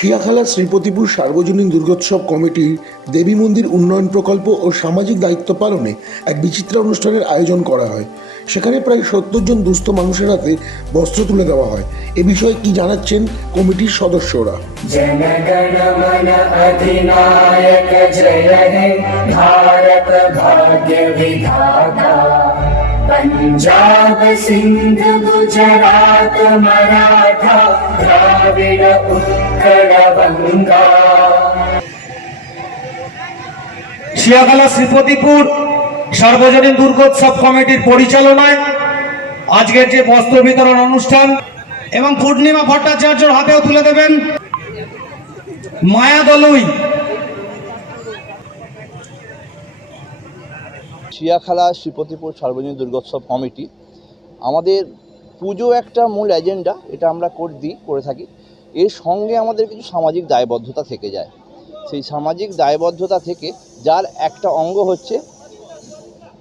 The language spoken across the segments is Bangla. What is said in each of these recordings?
শিয়াখালা শ্রীপতিপুর সার্বজনীন দুর্গোৎসব কমিটির দেবী মন্দির উন্নয়ন প্রকল্প ও সামাজিক দায়িত্ব পালনে এক বিচিত্রা অনুষ্ঠানের আয়োজন করা হয়। সেখানে প্রায় সত্তর জন দুস্থ মানুষের হাতে বস্ত্র তুলে দেওয়া হয়। এ বিষয়ে কি জানাচ্ছেন কমিটির সদস্যরা? ভারত ভাগ্য বিধাতা। पंजाब सिंध गुजरात मराठा द्राविड उत्कल बंगा শিয়াখালা শ্রীপতিপুর সার্বজনীন দুর্গোৎসব কমিটির পরিচালনায় আজকের যে বস্ত্র বিতরণ অনুষ্ঠান এবং পূর্ণিমা ভট্টাচার্যর হাতেও তুলে দেবেন মায়া দলুই শিয়াখালা শ্রীপতিপুর সার্বজনীন দুর্গোৎসব কমিটি, আমাদের পুজো একটা মূল এজেন্ডা এটা আমরা কর, দিই, করে থাকি। এর সঙ্গে আমাদের কিছু সামাজিক দায়বদ্ধতা থেকে যায়। সেই সামাজিক দায়বদ্ধতা থেকে যার একটা অঙ্গ হচ্ছে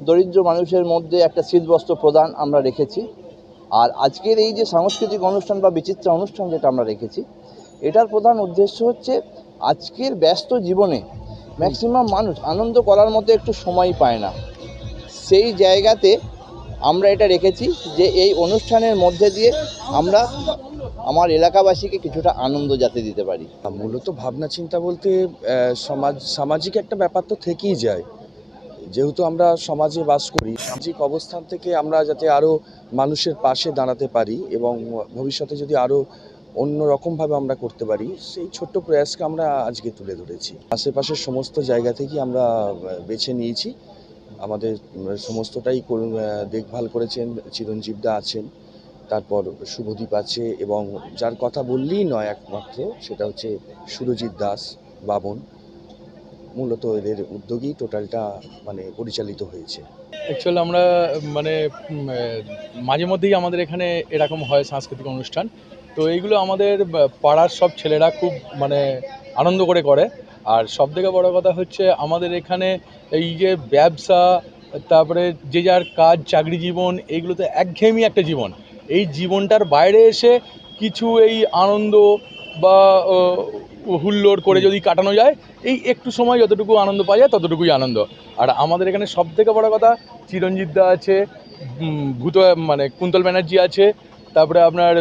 দরিদ্র মানুষের মধ্যে একটা শীতবস্ত্র প্রদান আমরা রেখেছি। আর আজকের এই যে সাংস্কৃতিক অনুষ্ঠান বা বিচিত্র অনুষ্ঠান যেটা আমরা রেখেছি, এটার প্রধান উদ্দেশ্য হচ্ছে আজকের ব্যস্ত জীবনে ম্যাক্সিমাম মানুষ আনন্দ করার মতো একটু সময় পায় না। সেই জায়গাতে আমরা এটা রেখেছি যে এই অনুষ্ঠানের মধ্যে দিয়ে আমরা আমার এলাকাবাসীকে কিছুটা আনন্দ যাতে দিতে পারি। মূলত ভাবনা চিন্তা বলতে সমাজ, সামাজিক একটা ব্যাপার তো থেকেই যায়। যেহেতু আমরা সমাজে বাস করি, সামাজিক অবস্থান থেকে আমরা যাতে আরও মানুষের পাশে দাঁড়াতে পারি এবং ভবিষ্যতে যদি আরও অন্য রকমভাবে আমরা করতে পারি, সেই ছোট্ট প্রয়াসকে আমরা আজকে তুলে ধরেছি। আশেপাশের সমস্ত জায়গা থেকেই আমরা বেছে নিয়েছি। আমাদের সমস্তটাই দেখভাল করেছেন, চিরঞ্জীব দা আছেন, তারপর শুভদীপ আছে এবং যার কথা বললেই নয় একমাত্র, সেটা হচ্ছে সুরজিৎ দাস বাবন। মূলত এদের উদ্যোগেই টোটালটা মানে পরিচালিত হয়েছে। অ্যাকচুয়ালি আমরা মানে মাঝে মধ্যেই আমাদের এখানে এরকম হয় সাংস্কৃতিক অনুষ্ঠান। তো এইগুলো আমাদের পাড়ার সব ছেলেরা খুব মানে আনন্দ করে করে। আর সব থেকে বড়ো কথা হচ্ছে আমাদের এখানে এই যে ব্যবসা, তারপরে যে যার কাজ, চাকরি জীবন এইগুলো তো একঘেয়েমি একটা জীবন। এই জীবনটার বাইরে এসে কিছু এই আনন্দ বা হুল্লোড় করে যদি কাটানো যায়, এই একটু সময় যতটুকু আনন্দ পাওয়া যায়, ততটুকুই আনন্দ। আর আমাদের এখানে সব থেকে বড়ো কথা, চিরঞ্জিত দা আছে ভূত মানে কুন্তল ব্যানার্জি আছে তারপরে আপনার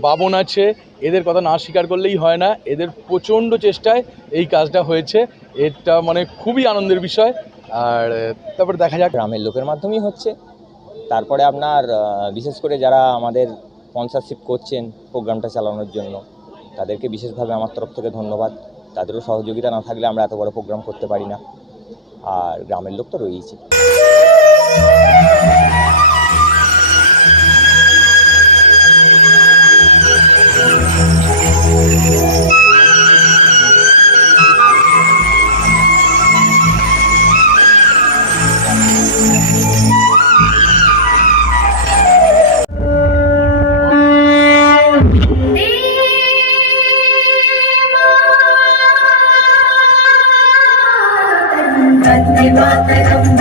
বাবন আছে। এদের কথা না স্বীকার করলেই হয় না। এদের প্রচণ্ড চেষ্টায় এই কাজটা হয়েছে। এটা মানে খুবই আনন্দের বিষয়। আর তারপরে দেখা যাক। গ্রামের লোকের মাধ্যমেই হচ্ছে। তারপরে আপনার বিশেষ করে যারা আমাদের স্পন্সরশিপ করছেন প্রোগ্রামটা চালানোর জন্য, তাদেরকে বিশেষভাবে আমার তরফ থেকে ধন্যবাদ। তাদেরও সহযোগিতা না থাকলে আমরা এত বড় প্রোগ্রাম করতে পারি না। আর গ্রামের লোক তো রয়েইছে।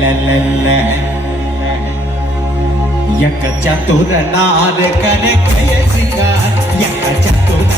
లలలలలల యక చతుర నారకన కయసిక యక చతుర